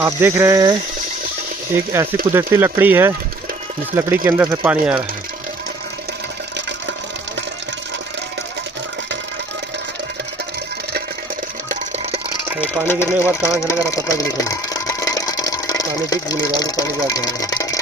आप देख रहे हैं एक ऐसी कुदरती लकड़ी है जिस लकड़ी के अंदर से पानी आ रहा है। तो पानी गिरने के बाद कहाँ से लग रहा पता भी नहीं चला। पानी दिख भी नहीं रहा कि पानी जा रहा है।